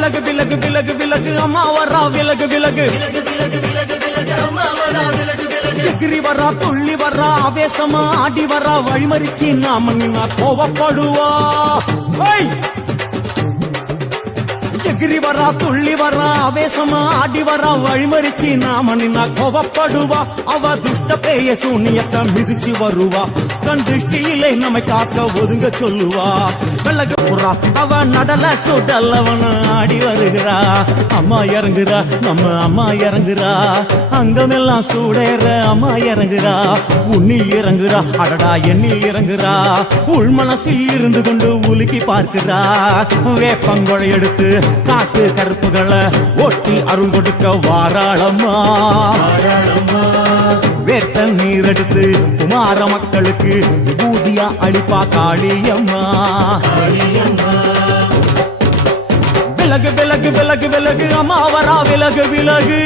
விலகு விலகு விலகு விலகு அம்மா வரா விலகு விலகு எகிரி வரா துள்ளி வரா ஆவேசமா ஆடி வரா வழிமறிச்சு நாம நின்னா கோவப்படுவா எகிரி வரா துள்ளி வரா ஆவேசமா ஆடி வரா வழிமறிச்சு நாம நின்னா கோவப்படுவா அவ துஷ்ட பேய சூனியத்தை மிதிச்சு வருவா கண் திருஷ்டியிலே நம்மை காக்க ஒதுங்க சொல்லுவா வெள்ளக்கு புறா அவ நடல சுடல்லவன ஆடி வருகிறா அம்மா இறங்குறா நம்ம அம்மா இறங்குறா அங்கமெல்லாம் சூடேற அம்மா இறங்குறா உன்னில் இறங்குறா அடடா எண்ணில் இறங்குறா உள் மனசில் இருந்து கொண்டு உலுக்கி பார்க்கிறா வேப்பங்கொழை எடுத்து காட்டு கருப்புகளை ஒட்டி அருள் கொடுக்க வாராளம்மா வேட்ட நீர் எடுத்து குமார மக்களுக்கு விபூதியா அளிப்பா காளியம்மா விலகு விலகு விலகு விலகு அம்மா வரா விலகு விலகு